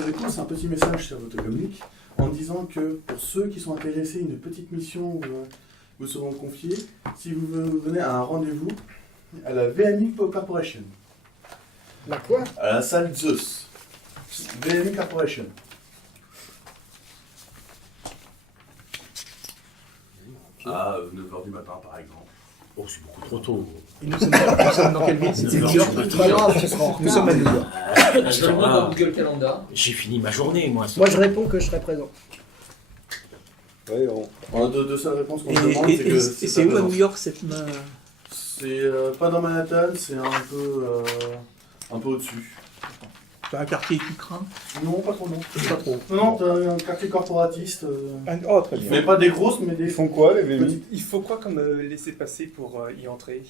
te dépose un petit message sur votre communique en disant que pour ceux qui sont intéressés, une petite mission vous seront confiés si vous venez à un rendez-vous à la VMI Corporation. La quoi? À la salle Zeus. VMI Corporation. À 9h du matin, par exemple. Oh, c'est beaucoup trop tôt. Et nous sommes dans quelle ville? C'est New York. C'est pas grave, tu seras en Nous sommes à New York. Je remonte dans Google Calendar. J'ai fini ma journée, moi. Moi, je réponds que je serai présent. Ouais, On a deux seules réponses qu'on se demande, c'est que Et c'est c'est pas où à présent. New York cette main? C'est pas dans Manhattan, c'est un peu au-dessus. T'as un quartier qui craint? Non, pas trop, non. Pas trop. Non, t'as un quartier corporatiste. Oh, très bien. Mais pas des grosses, mais des Ils font quoi, les VMI? Il faut quoi comme laisser-passer pour y entrer?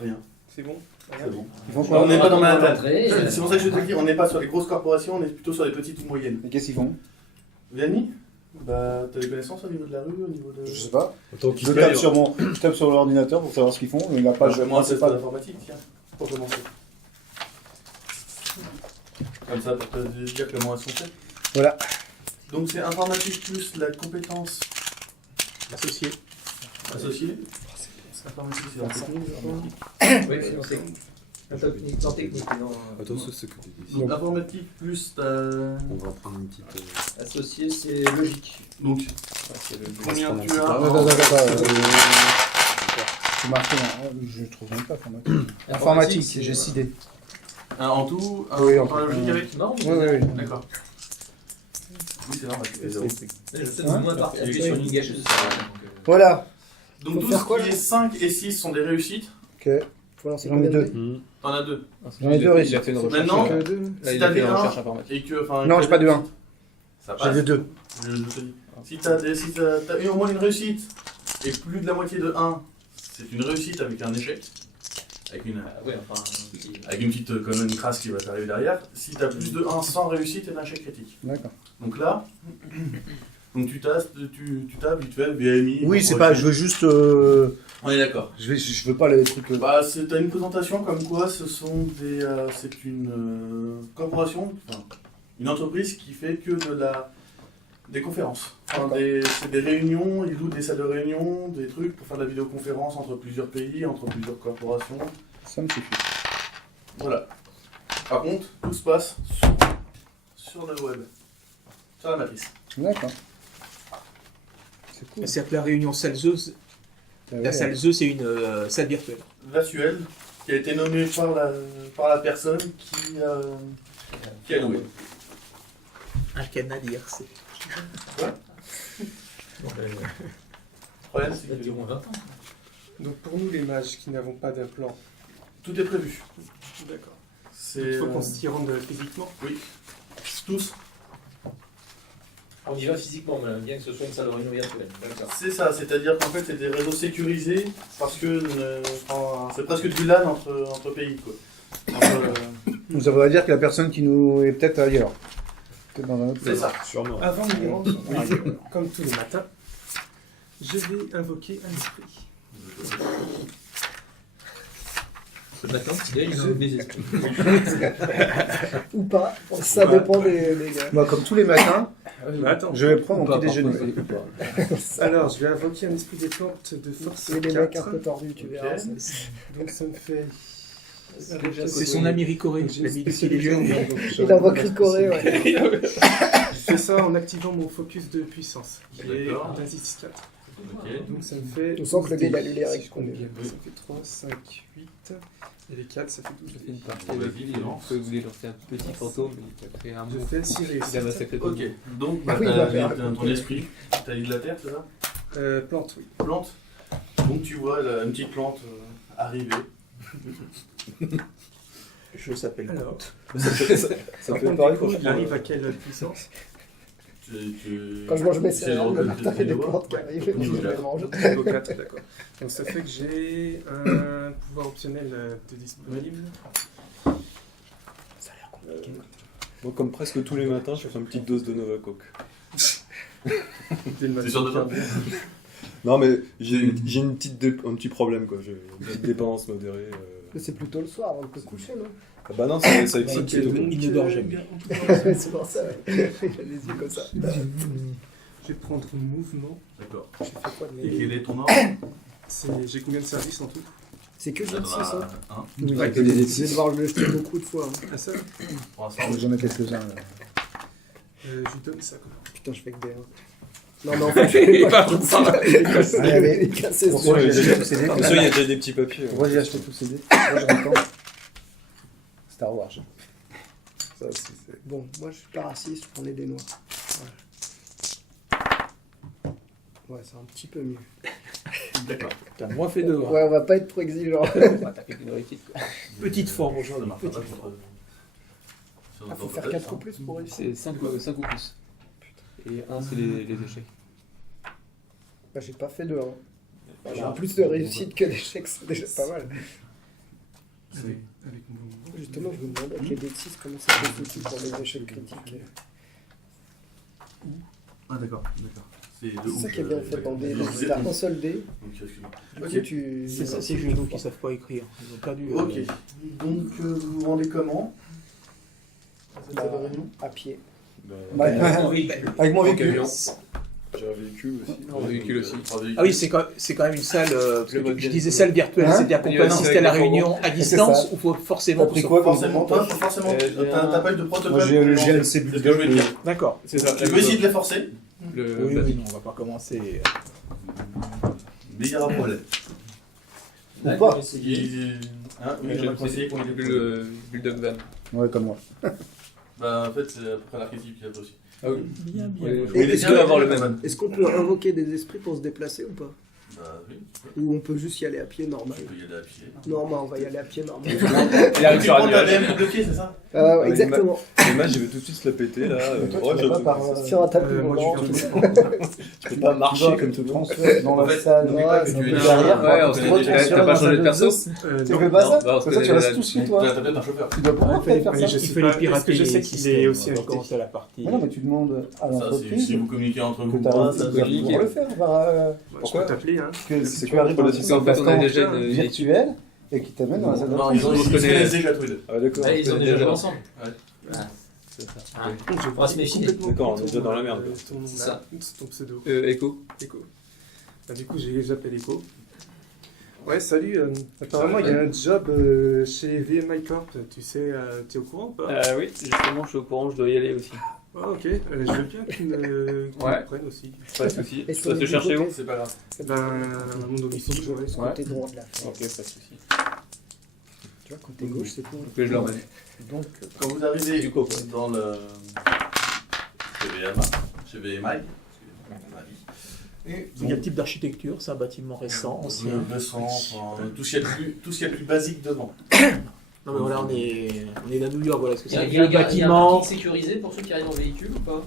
Rien. C'est bon? C'est bon. Ils font On quoi? n'est pas dans Manhattan. L'entrée, C'est pour ça que je te dis, on n'est pas sur les grosses corporations, on est plutôt sur les petites ou moyennes. Et qu'est-ce qu'ils font? Vianney, bah, t'as des connaissances au niveau de la rue, au niveau de... Je sais pas. Autant Je tape sur l'ordinateur pour savoir ce qu'ils font, mais la page Moi, c'est pas principale. d'informatique, tiens, pour commencer. Comme ça, pour te dire comment elles sont faites. Voilà. Donc c'est informatique plus la compétence Associé. associée. Informatique, c'est la technique, je crois. Oui, c'est dans technique. Dans technique, non. Attention, ce que tu dis. Donc, informatique plus On va prendre une petite. Associé, c'est logique. donc combien tu as C'est marqué, hein. Je trouve même pas informatique. Informatique, j'ai cité. en tout, Oui, en en logique tout. avec. Non, Oui, oui, oui. D'accord. Oui, c'est normal. c'est zéro. je sais moins partir appuyer sur une gâcheuse. Voilà. Donc Faut tout faire ce quoi, qui là est 5 et 6 sont des réussites. Ok. Faut lancer J'en ai combien de deux. dés? T'en as 2. J'en ai deux réussis. Il a fait une recherche. Maintenant, Que deux. Là, si il t'as a fait des une 1 recherche informatique. et que. enfin, Non, j'ai pas de 1. Ça J'ai passe. des 2. Je te dis. Si t'as eu au moins une réussite et plus de la moitié de 1, c'est une réussite avec un échec. Avec une Ouais, enfin. petite quand même une crasse qui va t'arriver derrière. Si t'as plus de 1 sans réussite, c'est un échec critique. D'accord. Donc là, donc tu tapes vite fait VMI. Oui, c'est pas, je veux juste. On est d'accord. Je veux pas les trucs. Bah, t'as une présentation comme quoi ce sont des, c'est une corporation, enfin, une entreprise qui fait que des conférences. Enfin, c'est des réunions, ils louent des salles de réunion, des trucs pour faire de la vidéoconférence entre plusieurs pays, entre plusieurs corporations. Ça me suffit. Voilà. Par contre, tout se passe sur le web, sur la matrice. D'accord. C'est cool. C'est-à-dire que la réunion salle Zeus, la salle Zeus, c'est une salle virtuelle. Virtuelle, qui a été nommée par la personne qui a loué. Un canadien, c'est. Le problème, c'est Ils que diront 20 ans. Donc pour nous, les mages qui n'avons pas d'implant, tout est prévu. d'accord. C'est Il faut qu'on s'y rende physiquement. tous. On y va physiquement, bien que ce soit une salle de réunion virtuelle. D'accord. C'est ça, c'est-à-dire qu'en fait c'est des réseaux sécurisés parce que c'est presque du LAN entre pays quoi. Donc ça voudrait dire que la personne qui nous est peut-être ailleurs. Peut-être dans un autre C'est pays. ça. Sûrement. Avant de m'y rendre, comme tous les matins, je vais invoquer un esprit. Ce matin, il a mes esprits. Ou pas, ça dépend des gars. Moi, comme tous les matins, Bah, attends. je vais prendre mon Pas, petit déjeuner. Alors, je vais invoquer un esprit des plantes de force C'est des mecs un 4. peu tordus, tu verras. Ok. Donc ça me fait... C'est son ami Ricoré, l'ami du petit déjeuner. Il invoque Ricoré, ouais. Je fais ça en activant mon focus de puissance, qui est D'accord. d'Asis 4. Ok. Donc ça me fait... On sent que le gars, il a lu les règles, je Combien connais. Ça fait 3, 5, 8... Et les 4, ça fait 12. J'ai fait une partie Bon, avec vas-y, lui, lance. je voulais lancer un petit fantôme, mais il a créé un Je monstre. fais 6 Il a réussites. massacré tout le Ok, monde. donc Ah oui, il va faire. t'as ton esprit, t'as dit de la terre, c'est ça? Plante, oui. Plante. Donc tu vois une petite plante arriver. Je s'appelle. Alors, Ça par fait contre, pareil du coup, quand je il prends arrive à quelle puissance? Quand je mange mes c'est céréales, le matin, il y a des doigts. plantes qui arrivent et je les mange. Niveau 4, d'accord. Donc ça fait que j'ai un pouvoir optionnel de disponible. Moi, comme presque tous les matins, je fais une petite dose de Novacoke. Dès le matin. C'est sûr de toi? Non, mais j'ai un petit problème, quoi. J'ai une petite dépendance modérée. Mais c'est plutôt le soir, avant de te coucher, non? Ah bah non, ça excite plutôt. Il ne dort jamais. C'est pour ça, ouais. Il a les yeux comme ça. Je vais prendre mouvement. D'accord. J'ai fait quoi de Et mes- quel est ton ordre? J'ai combien de services en tout? C'est que j'ai 6, hein. Un. Oui, Ouais, je que des vais D6. devoir le jeter beaucoup de fois. Hein. Ah ça Pour l'instant, J'en ai quelques-uns là. Je lui donne ça quoi. Putain, je fais que des 1. Non, mais en fait, je vais pas tout ça. Allez, allez. Il est cassé. Pourquoi j'ai acheté tous ces dés? Attention, il y a déjà des petits papiers. Pourquoi j'ai acheté tous ces dés? Pourquoi je m'entends Star Wars. Ça, c'est... Bon, moi, je suis pas raciste, je prends les dés noirs. Ouais, c'est un petit peu mieux. d'accord. T'as moins fait de devoirs. Ouais, on va pas être trop exigeant. T'as fait qu'une réussite, quoi. Petite forme Ça aujourd'hui. marche pas sur Ah, faut notre faire test, 4 ou hein. plus pour réussir. C'est 5 ou plus. Et 1, c'est les échecs. Bah, j'ai pas fait de 1. J'ai plus de réussite que d'échecs, c'est déjà pas mal. Avec mon... Justement, je me demandais avec les dés de 6 comment ça se foutu pour les échecs critiques. Ah d'accord, d'accord. C'est de C'est ouf, ça qui est bien fait dans des dés. je- T'as un seul dé, Donc, excuse-moi. du Ok. coup, tu... C'est ça, ces genoux qui savent pas écrire. Ils ont perdu. Ok. Donc vous vous rendez comment à cette Bah, salle de réunion? à pied. Ouais, avec mon véhicule. J'ai un véhicule aussi. Un véhicule aussi. Ah oui, c'est quand même une salle. Parce que Le mode je bien. disais salle virtuelle, Hein c'est-à-dire qu'on Il peut y a assister à la avec les réunion à distance ou faut forcément. T'as pris quoi comme Forcément, commande, toi, forcément, j'ai t'as pas eu de protocole. Moi j'ai le pour- GLC C'est ce que je voulais dire. D'accord. C'est ça. Tu peux essayer de les forcer, Le Oui, oui, non, on va pas commencer. mais il y aura problème. Ou pas. Hein, oui, il y en a qui ont essayé, qui ont été poussés. le build-up van. Ouais, comme moi. Bah en fait, c'est à peu près l'archétype qu'il y a aussi. Ah oui. Bien, bien. Ouais, Et les deux avoir le même. Est-ce qu'on peut invoquer des esprits pour se déplacer ou pas? Bah oui, tu peux. Ou on peut juste y aller à pied normal? Tu peux y aller à pied. Non, mais on va y aller à pied normal. Il arrive Tu sur un prends ta nuage. BM de pied, c'est ça? Ouais, Exactement. L'image, je vais tout de suite se la péter là. Mais toi, Ouais, tu j'ai vas pas tout- par... Sur un tapis moi, volant. je suis Tu peux pas marcher comme tout le monde. transfert dans En la fait, salle. n'oublie pas que c'est tu un es peu là. derrière, Ouais, pour on te se retrouver connaît, sur t'as pas la changé de salle perso dos. Tu fais pas ça? Bah, on se Comme ça, tu connaît restes là. tout sous Ouais, toi. t'as peut-être un chauffeur. Tu dois pas faire ça. je sais Il fait pas, les est-ce pirater que je sais les qu'il systèmes. est aussi On va invité. commencer la partie. Non, mais tu demandes à Ça, l'entreprise si vous communiquez entre que vous, tu as moi, tu ça, vas c'est pouvoir le faire. Je peux t'appeler, hein. Que C'est si quoi tu arrives pour dans le une système En fait, on a instance déjà une équipe. virtuelle et qui t'amène dans la salle Non, d'attente. ils ont On se ils se connaît. connaissent déjà tous les deux. Ah d'accord. Là, ils ont déjà joué ensemble. Ouais. Ah. Par contre, je On va se méfier. complètement D'accord, on est ton- déjà dans la merde. ton nom C'est là, ça. ton pseudo. Echo. Echo. Bah, du coup, j'appelle Echo. Ouais, salut. Apparemment, il y a un job chez VMI Corp. Tu sais, t'es au courant ou pas? Oui, justement, je suis au courant, je dois y aller aussi. Ah, ok. Je veux bien qu'ils me prennent aussi. Pas de soucis. Et Je dois te chercher où? C'est pas grave. Eh ben, à mon domicile, je reste. Côté droit de la fenêtre. Ok, pas de soucis. Tu vois, côté gauche, c'est cool. Donc, je leur mène. Donc, quand vous arrivez Du coup, quoi. dans le chez VMI, et Il y a le type d'architecture, c'est un bâtiment récent, ancien. récent, enfin, tout ce qu'il y a de plus basique devant. Non mais voilà, on est à New York, voilà, parce que Il y a c'est un il y a vieux un bâtiment. parking sécurisé pour ceux qui arrivent en véhicule ou pas?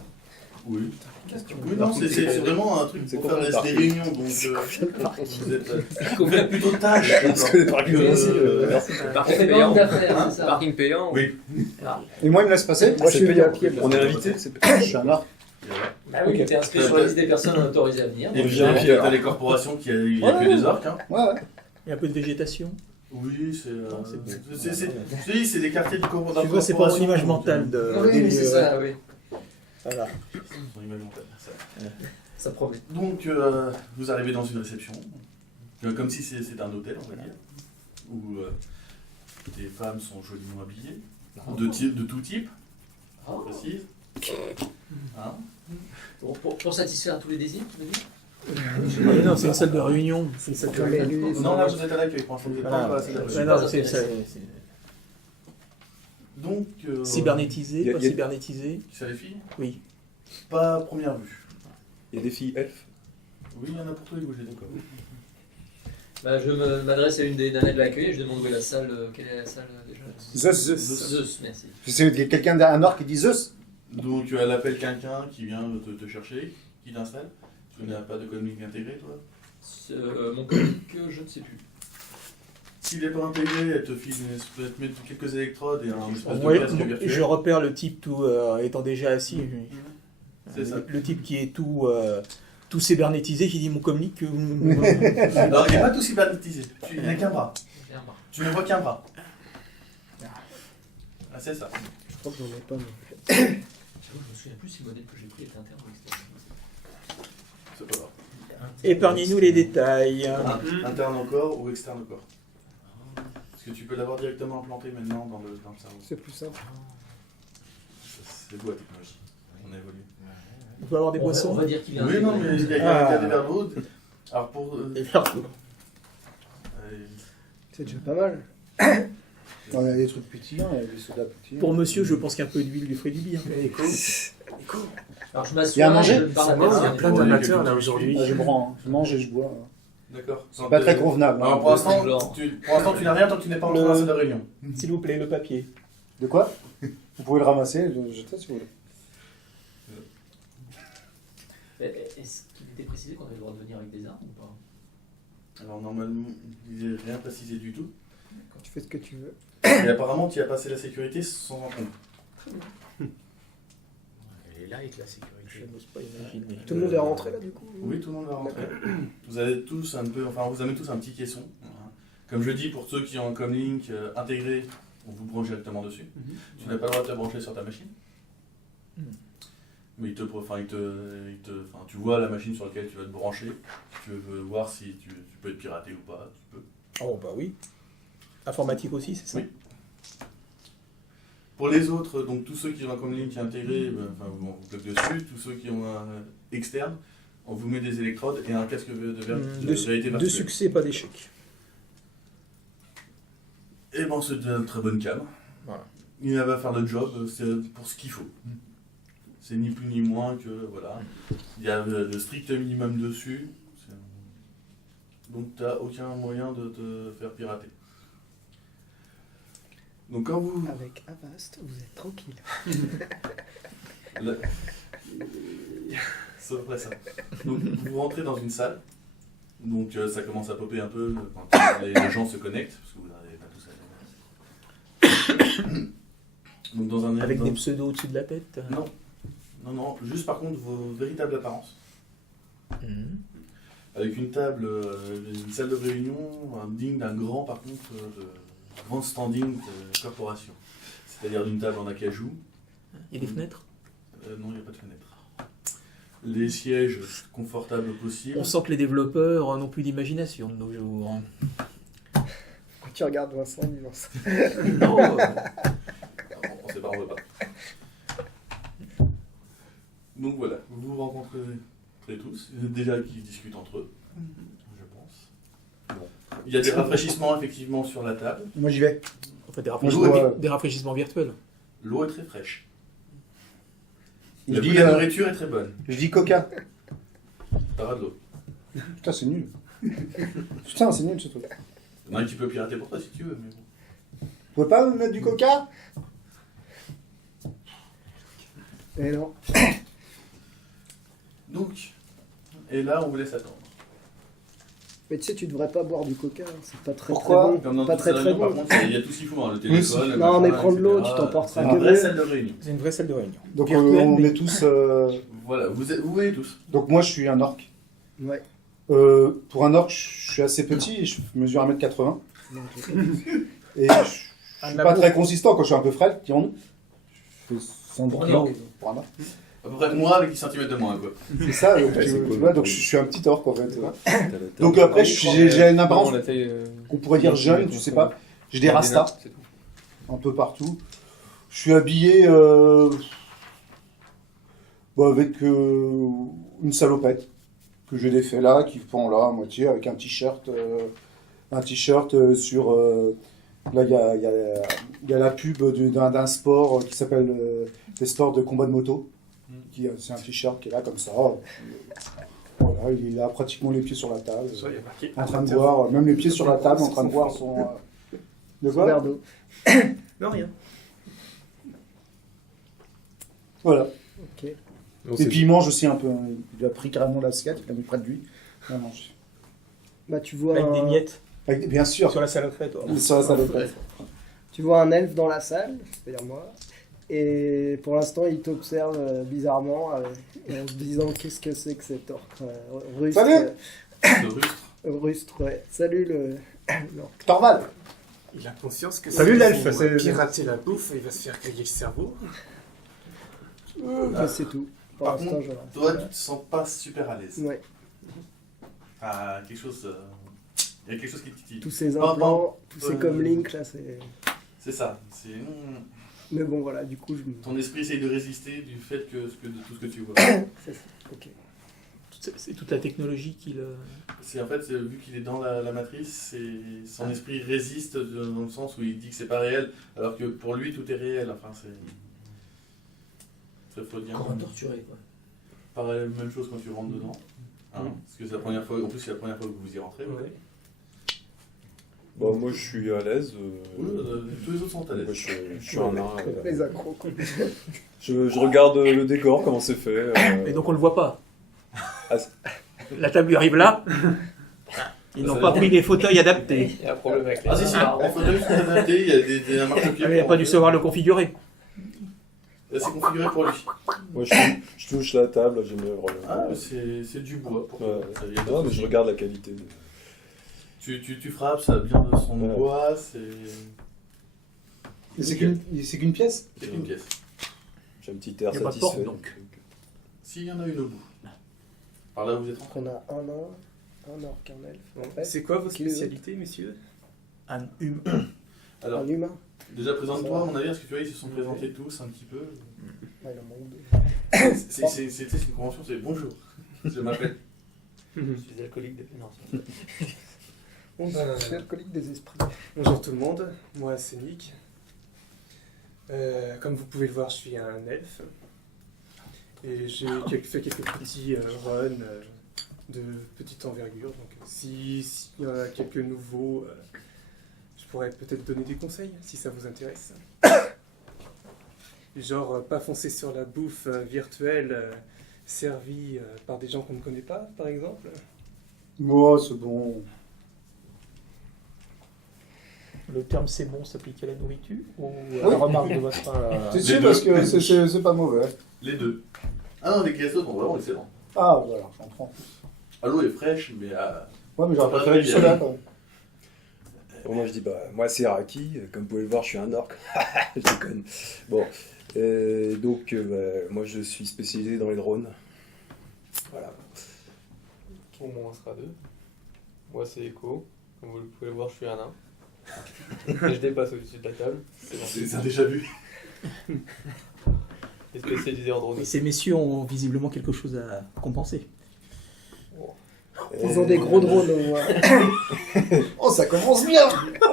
Oui. Oui, non, c'est vraiment un truc C'est pour faire combien de des réunions, donc vous êtes plutôt tâche. Parce que les parkings aussi, merci. On Parking fait pas payant. mal d'affaires, c'est ça. Parking payant. Oui. Et moi, il me laisse passer. Moi, je suis venu à pied. On est invité, c'est Je suis un arc. Bah oui, Ok. t'es inscrit sur la liste des personnes autorisées à venir. Et donc, puis, il y a les corporations qui il y a que des orques. Hein. Ouais, ouais. Il y a un peu de végétation. Oui, c'est je te dis, c'est des quartiers de Tu vois, c'est pas mon image mentale de. Oui, des mais c'est lieux, ça, oui. Voilà. Son image mentale, ça. Ça promet. Donc, vous arrivez dans une réception, comme si c'était un hôtel, on va dire, où les femmes sont joliment habillées, de tout type, Ah. précise. Hein? Bon, pour satisfaire tous les désirs, tu veux dire? Mais non, c'est une salle de réunion. C'est une salle de Comme les réunion. lui, Non, là, vous êtes à l'accueil, franchement, vous êtes Voilà. pas assez là. Ouais, non, c'est Donc, cybernétisé, y a- pas y a- cybernétisé. ça les filles? Oui. Pas à première vue. Il y a des filles elfes. Oui, il y en a pour tous les goûts, j'ai d'accord. Bah, je m'adresse à une des nanettes de l'accueil et je demande où est la salle. Quelle est la salle déjà? Zeus. Zeus, merci. C'est quelqu'un, un orc qui dit Zeus. Donc, elle appelle quelqu'un qui vient te chercher, qui t'installe. Tu n'as pas de communique intégré, toi? Mon comique, je ne sais plus. S'il n'est pas intégré, elle te file elle te met quelques électrodes et un espèce de Ouais, casque virtuel. je repère le type tout étant déjà assis. C'est ça. Le type qui est tout tout cybernétisé qui dit mon communique. Alors, il n'est pas tout cybernétisé. Il n'a qu'un bras. Bien, bah. Tu ne vois qu'un bras. Ah, c'est ça. Je crois que j'en ai pas. moi. J'avoue, je me souviens plus si le modèle que j'ai pris était interne ou externe. C'est pas grave. Épargnez-nous les détails. Interne au corps ou externe au corps. Parce que tu peux l'avoir directement implanté maintenant dans le cerveau. C'est plus simple. C'est beau la technologie. On évolue. On peut avoir des On boissons. va dire qu'il est Oui, non, mais il y a des verres d'eau. Alors pour. Des verres d'eau. C'est déjà pas mal. Non, il y a des trucs pétillants, il y a des sodas pétillants. Pour monsieur, je pense qu'un peu d'huile lui ferait du bien. Alors je Il y a à m'assois, manger je parle à Il y a personne. plein d'amateurs là aujourd'hui. Ah, je prends, je mange et je bois. D'accord. C'est pas très convenable. Alors hein. pour l'instant, tu n'as rien tant que tu n'es pas en train de la réunion. S'il vous plaît, le papier. De quoi? Vous pouvez le ramasser, le jeter si vous voulez. Est-ce qu'il était précisé qu'on avait le droit de venir avec des armes ou pas? Alors normalement, il n'est rien précisé du tout. Tu fais ce que tu veux. Et apparemment, tu as passé la sécurité sans encombre. Elle est là avec la sécurité. Je n'ose pas imaginer. Tout le monde est rentré là du coup? Oui, tout le monde va rentrer. Vous avez tous un peu, enfin, vous avez tous un petit caisson. Comme je dis, pour ceux qui ont un comlink intégré, on vous branche directement dessus. Tu n'as pas le droit de te brancher sur ta machine. Mais tu vois la machine sur laquelle tu vas te brancher. Si tu veux voir si tu peux être piraté ou pas, tu peux. Oh bah oui. Informatique aussi, c'est ça? Oui. Pour les autres, donc tous ceux qui ont un comlink intégré, on vous bloque dessus. Tous ceux qui ont un externe, on vous met des électrodes et un casque de réalité De virtuelle. succès, pas d'échec. Et bon, c'est une très bonne cam. Voilà. Il va faire le job, c'est pour ce qu'il faut. C'est ni plus ni moins que, voilà, il y a le strict minimum dessus. Donc tu n'as aucun moyen de te faire pirater. Donc quand vous... Avec Avast, vous êtes tranquille. C'est à peu près ça. Donc vous rentrez dans une salle. Donc ça commence à popper un peu quand les gens se connectent, parce que vous n'arrivez pas tous à aller. Donc dans un Avec dans- des pseudos au-dessus de la tête. Non, juste par contre vos véritables apparences. Mhm. Avec une table, une salle de réunion, digne d'un grand, par contre, de grand standing de corporation. C'est-à-dire d'une table en acajou. Il y a des fenêtres? Non, il n'y a pas de fenêtre. Les sièges confortables possibles. On sent que les développeurs n'ont plus d'imagination de nos jours. Quand tu regardes Vincent, il lance. Non, On sait pas, on veut pas. Donc voilà, vous vous rencontrez tous, déjà qui discutent entre eux, je pense. Bon. Il y a des rafraîchissements effectivement sur la table. Moi j'y vais. en fait, des Moi, des rafraîchissements virtuels. L'eau est très fraîche. Je La dis, nourriture est très bonne. je dis Coca. T'auras de l'eau. Putain, c'est nul. Putain, c'est nul ce truc. Il y en a un qui peut pirater pour toi si tu veux, mais bon. Vous pouvez pas me mettre du Coca? Eh non. Donc, et là on vous laisse attendre. Mais tu sais, tu devrais pas boire du coca, hein. C'est pas très Pourquoi très bon. Comme dans Pas toute très salle de très réunion, bon. par contre, il y a tout ce qu'il faut, hein, le téléphone, le Non, mais machin, prends de l'eau, etc. tu t'emporteras C'est que une vraie de- salle de réunion. C'est une vraie salle de réunion. Donc Virtuelle, on mais- est tous. Voilà, vous voyez tous. Donc moi je suis un orc. Ouais. Pour un orc, je suis assez petit, je mesure 1m80. Non, Et je suis pas très consistant quand je suis un peu frêle, dirons-nous. Je fais 110 Pour un kilos orc. pour un orc. À peu près moi avec 10 cm de moins, quoi. C'est ça, donc, Ouais, c'est tu cool. vois, donc je suis un petit orc en fait. T'as la taille. Donc après, j'ai une apparence Non, la taille, qu'on pourrait dire jeune, tu sais pas. J'ai des rastas c'est tout. un peu partout. Je suis habillé avec une salopette que j'ai défait là, qui pend là à moitié, avec un t-shirt sur... là, il y a la pub d'un sport qui s'appelle les sports de combat de moto. C'est un t-shirt qui est là comme ça. Voilà, il est là pratiquement les pieds sur la table, Ça, il y a marqué en train de boire, même les pieds sur la table, en train de boire son... de Son quoi verre d'eau. Non, rien. Voilà. Ok. Non, Et c'est- puis il mange aussi un peu. Hein. Il a pris carrément l'assiette, il l'a mis près de lui. Il a mangé. Bah, tu vois Avec des un... miettes Bien sûr, sur la salopette. sur la salopette. Tu vois un elfe dans la salle, c'est-à-dire moi, Et pour l'instant, il t'observe bizarrement en se disant qu'est-ce que c'est que cet orc rustre. Salut Le rustre. Rustre, ouais. Salut l'orc. Torval. Il a conscience que Salut, si l'elfe, vous c'est- pirater la bouffe, il va se faire griller le cerveau. Mais c'est tout. Pour Par l'instant, contre, toi, tu te sens pas super à l'aise. Ouais. Ah, quelque chose. Il y a quelque chose qui te titille. Tous ces Pas- implants, tous ces euh, comme Link, là, c'est... C'est ça. C'est. Mais bon, voilà, du coup, je... Ton esprit essaye de résister du fait de tout ce que tu vois. c'est ça. Ok. C'est toute la technologie qui le. C'est en fait, vu qu'il est dans la matrice, son esprit résiste dans le sens où il dit que c'est pas réel, alors que pour lui tout est réel. Enfin, c'est freudien. Encore torturé, quoi. Pareil, même chose quand tu rentres dedans. Hein, parce que c'est la première fois. En plus, c'est la première fois que vous y rentrez. Ouais. Bon, moi je suis à l'aise. Oui, tous les autres sont à l'aise. Moi, je suis un nain. Les accros, quoi. Je regarde le décor, comment c'est fait. Et donc on le voit pas. Ah, La table lui arrive là. Ils n'ont pas pris des fauteuils adaptés. Il y a un problème avec les Ah si, si, les fauteuils sont adaptés, il y a des marque-pieds. Il n'a pas dû savoir le configurer. C'est configuré pour lui. Moi je touche la table, j'aime bien vraiment. Ah, c'est du bois. Pour Ouais. ça, y a pas de Non, mais souci. je regarde la qualité. Tu frappes, ça vient de son Ouais. bois, c'est C'est qu'une pièce. une pièce. J'ai un petit air Il y a pas de satisfait. porte, donc. S'il y en a une au bout. Par là où vous êtes rentré. On a un nain, un orc, un elfe. Bon, Ouais. c'est quoi vos Qui les autres spécialités, messieurs? Un humain. Alors, Un humain. déjà présente-toi, à mon avis, parce que tu vois, ils se sont présentés tous un petit peu. Ouais, il en manque deux. C'est une convention, c'est bonjour. Je m'appelle. Je suis alcoolique depuis non. On je suis alcoolique des esprits. Bonjour tout le monde, moi c'est Nick. Comme vous pouvez le voir, je suis un elfe. Et j'ai fait quelques petits runs de petite envergure. Donc s'il y en a quelques nouveaux, je pourrais peut-être donner des conseils si ça vous intéresse. Genre pas foncer sur la bouffe virtuelle servie par des gens qu'on ne connaît pas, par exemple. Moi, c'est bon. Le terme c'est bon s'applique à la nourriture ou à la remarque de votre C'est Les sûr deux. parce que c'est pas mauvais. Les deux. Ah non, les caisses sont vraiment excellents. Ah, voilà, j'en prends. Ah, l'eau est fraîche, mais Ouais, mais j'aurais préféré du soda quand même. Bon, moi je dis, bah, moi c'est Raki, comme vous pouvez le voir, je suis un orc. Je déconne. Bon, donc, moi je suis spécialisé dans les drones. Voilà. Tout le monde sera deux. Moi c'est Echo. Comme vous pouvez le voir, je suis un nain. Et je dépasse au-dessus de la table. C'est bon. c'est un déjà vu. Et spécialisé en drone. Et ces messieurs ont visiblement quelque chose à compenser. Ils ont des gros drones au moins. Oh, ça commence bien.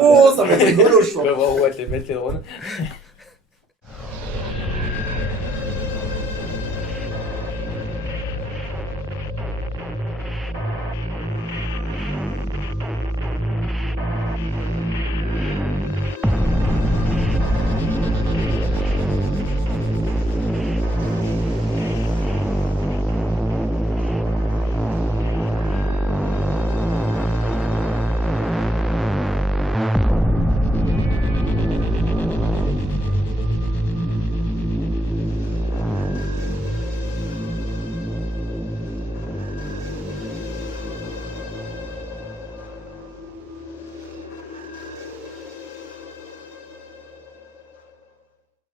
Oh, ça va être rigolo, je On va voir où va te les mettre les drones.